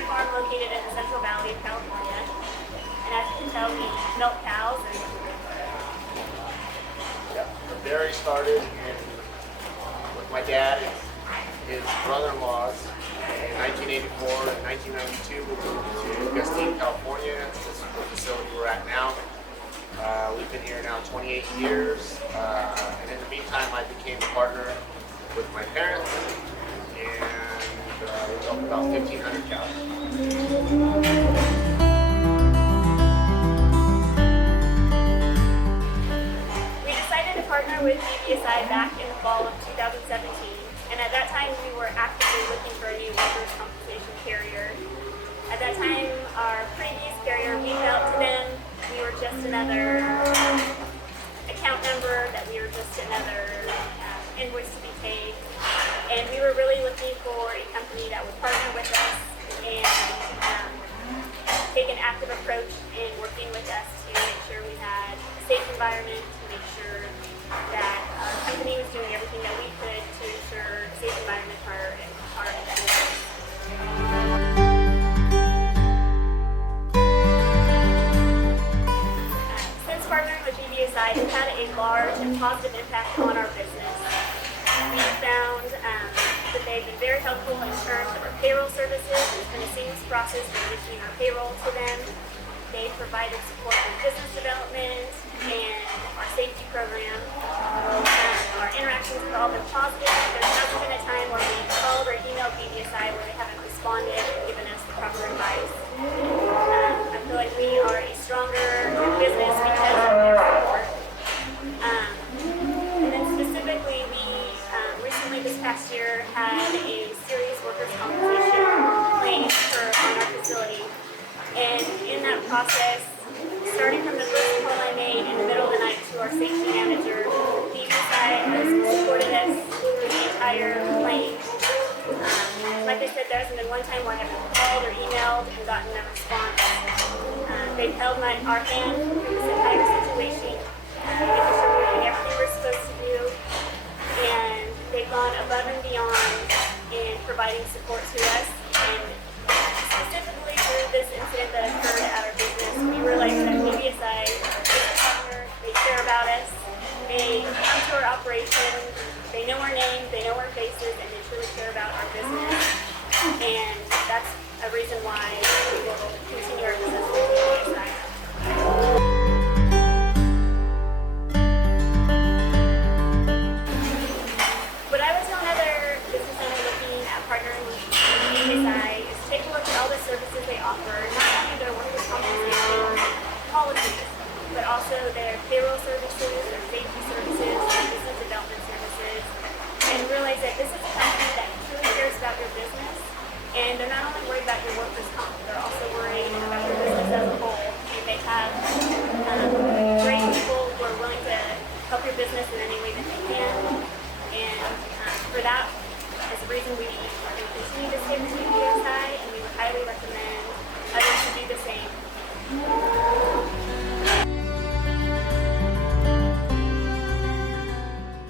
dairy farm located in the Central Valley of California. And as you can tell, we milk cows. And yeah, the dairy started with my dad and his brother-in-laws in 1984 and 1992. We moved to Gustine, California. This is the facility we're at now. We've been here now 28 years, and in the meantime, I became a partner with my parents, and we milked about 1,500 cows. We decided to partner with BBSI back in the fall of 2017, and at that time we were actively looking for a new workers' compensation carrier. At that time, our previous carrier, we felt to them we were just another account number, that we were just another invoice to be paid, and we were really looking for a company that would partner with us and take an active approach in working with us to make sure we had a safe environment, to make sure that our company was doing everything that we could to ensure a safe environment for our employees. Since partnering with BBSI, it's had a large and positive impact on our business. We found that they've been very helpful in terms of our payroll services. It's been a seamless process transitioning our payroll to them. They've provided support for business development and our safety program. Our interactions have all been positive. There hasn't been a time where we've called or emailed BBSI where they haven't responded and given us the proper advice. I feel like we are a stronger business because of their support. And then specifically, we recently this past year had a serious workers' compensation claim on our facility. And in that process, starting from the first call I made in the middle of the night to our safety manager, BBSI has supported us through the entire claim. Like I said, there hasn't been one time where I haven't called or emailed and gotten a response. They've held our hand through this entire situation, making sure we're doing everything we're supposed to do, and they've gone above and beyond in providing support to us. And specifically through this incident that occurred at our business, we realized that BBSI is a partner. They care about us. They come to our operation. They know our names. They know our faces, and they truly care about our business. And that's a reason why we will continue our business with BBSI. What I would tell another business owner looking at partnering with BBSI is take a look at all the services they offer, not only their workers' compensation policies, but also their payroll services, their safety services, their business development services, and realize that this is a company that truly cares about your business, and they're not only worried about your workers' comp, they're also worried about your business as a whole. And they have great people who are willing to help your business in any way that they can.